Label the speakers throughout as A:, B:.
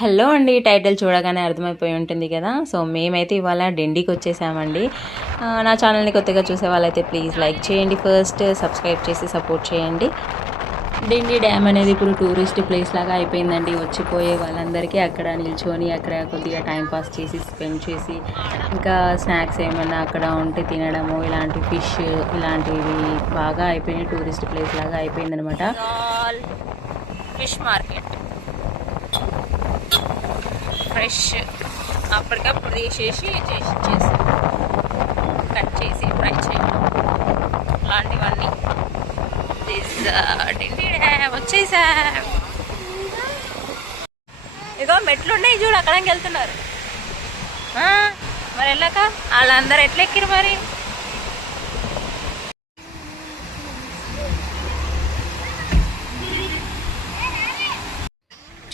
A: Hello అండి title చూడగానే అర్థమైపోయి ఉంటుంది కదా. సో మేమైతే ఇవాళ డిండికి వచ్చేసామండి. నా ఛానల్ని కొత్తగా చూసే వాళ్ళైతే ప్లీజ్ లైక్ చేయండి ఫస్ట్ సబ్స్క్రైబ్ చేసి సపోర్ట్ చేయండి. డిండి డ్యామ్ అనేది ఇప్పుడు టూరిస్ట్ ప్లేస్ లాగా అయిపోయిందండి. వచ్చిపోయే వాళ్ళందరికీ అక్కడ నిల్చొని అక్కడ కొద్దిగా టైం పాస్ చేసి స్పెండ్ చేసి ఇంకా స్నాక్స్ ఏమన్నా అక్కడ ఉంటే తినడము ఇలాంటి ఫిష్ ఇలాంటివి బాగా అయిపోయినాయి టూరిస్ట్ ప్లేస్ లాగా అయిపోయిందనమాట. Fish market. ఫ్రెష్ అప్పటికప్పుడు తీసేసి చేసి చేసి కట్ చేసి ఫ్రై చేయడం అలాంటివన్నీ. వచ్చేసా ఇగో మెట్లు ఉన్నాయి చూడు అక్కడికి వెళ్తున్నారు మరి వెళ్ళాక వాళ్ళందరూ ఎట్లెక్కిరు మరి?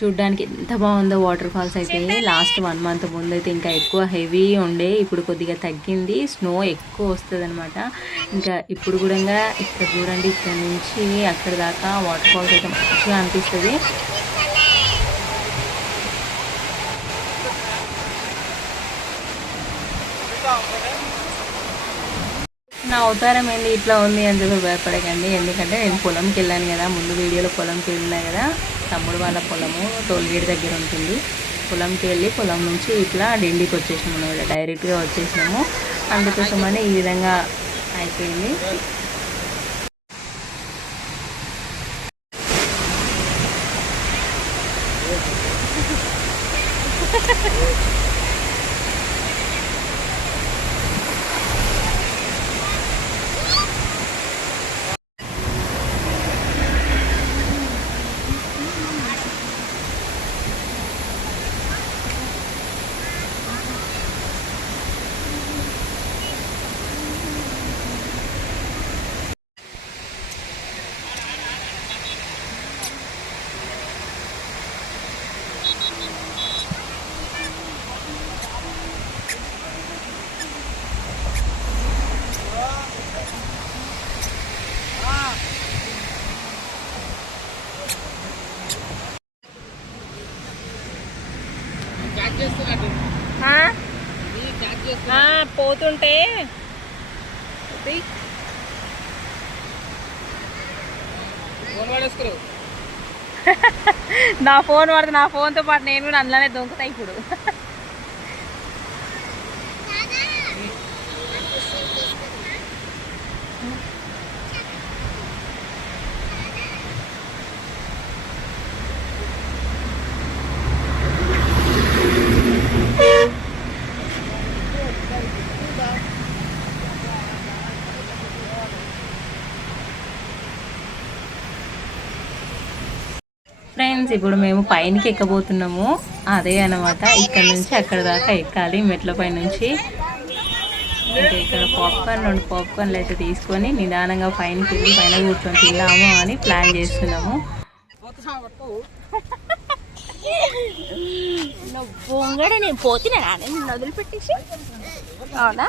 A: చూడ్డానికి ఎంత బాగుందో వాటర్ ఫాల్స్ అయితే. లాస్ట్ వన్ మంత్ ముందు అయితే ఇంకా ఎక్కువ హెవీ ఉండే ఇప్పుడు కొద్దిగా తగ్గింది. స్నో ఎక్కువ వస్తుంది అనమాట ఇంకా ఇప్పుడు కూడా ఇక్కడ చూడండి ఇక్కడ నుంచి అక్కడ దాకా వాటర్ ఫాల్స్ అయితే మంచిగా అనిపిస్తుంది. నా అవతారం ఏంది? ఇట్లా ఉంది అని చెప్పి భయపడకండి. ఎందుకంటే నేను పొలంకి వెళ్ళాను కదా ముందు వీడియోలో పొలంకి వెళ్ళినా కదా. తమ్ముడు వాళ్ళ పొలము టోల్గేట్ దగ్గర ఉంటుంది. పొలంకి వెళ్ళి పొలం నుంచి ఇట్లా డిండికి వచ్చేసినాము డైరెక్ట్గా వచ్చేసినాము. అందుకోసమని ఈ విధంగా అయిపోయింది. పోతుంటే.
B: ఫోన్
A: నా ఫోన్ వాడితే నా ఫోన్తో పాటు నేను కూడా అందులోనే దొంగతా ఇప్పుడు. ఫ్రెండ్స్ ఇప్పుడు మేము పైనకి ఎక్కబోతున్నాము. అదే అన్నమాట ఇక్కడ నుంచి అక్కడ దాకా ఎక్కాలి మెట్ల పై నుంచి ఇంకా ఇక్కడ పాప్కార్న్ రెండు పాప్కార్న్లు అయితే తీసుకొని నిదానంగా పైనకి వెళ్ళి పైన కూర్చొని తిందాము అని ప్లాన్ చేస్తున్నాము. పొంగడే నేను పోతున్నా నిన్ను వదిలిపెట్టేసి? అవునా?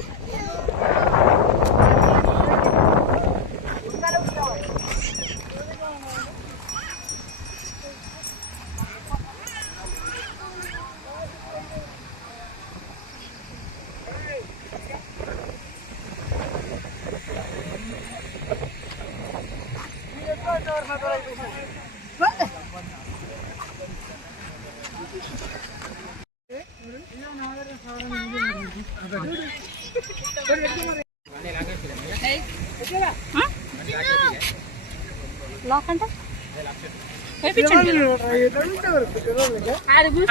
C: లోకంటే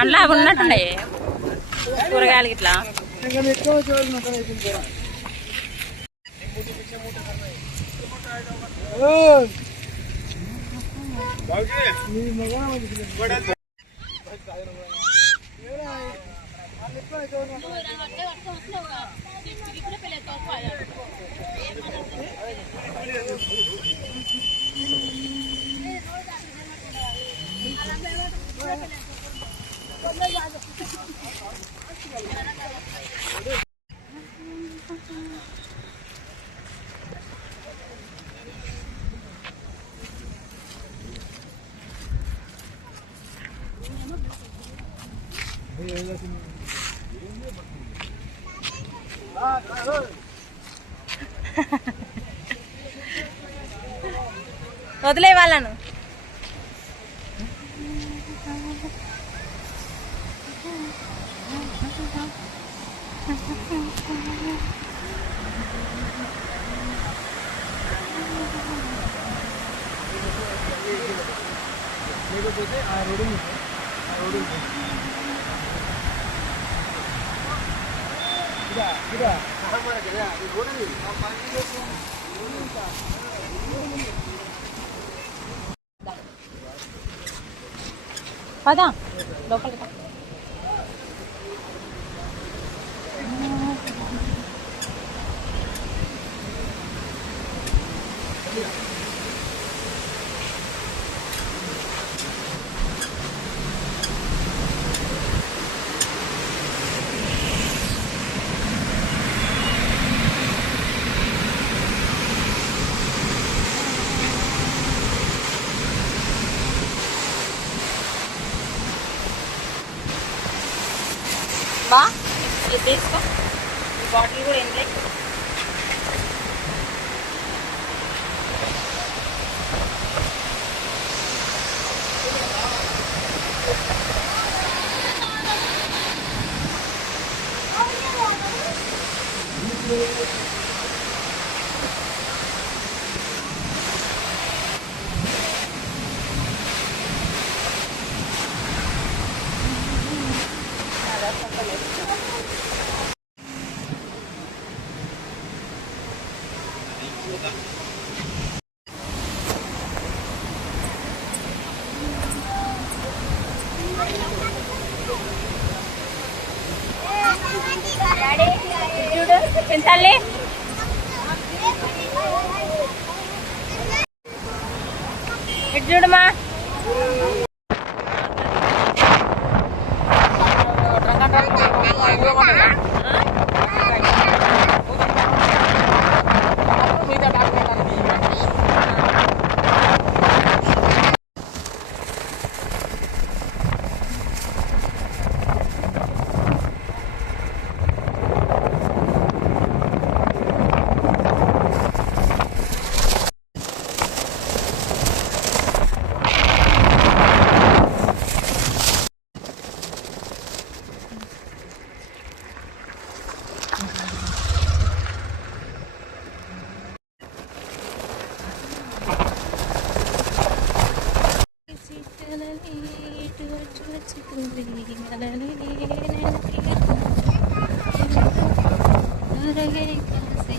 C: అలా ఉన్నట్టున్నాయి కూరగాయలు ఇట్లా ఓ అలా వదిలే వాళ్ళను.
B: లేకపోతే ఆ రోడ్డు ఆ రోడ్డు
C: పదా లోపలికి రా. इसको बॉडी को इनलाइक చూడు పెంచాలి ఇటు చూడమా అవి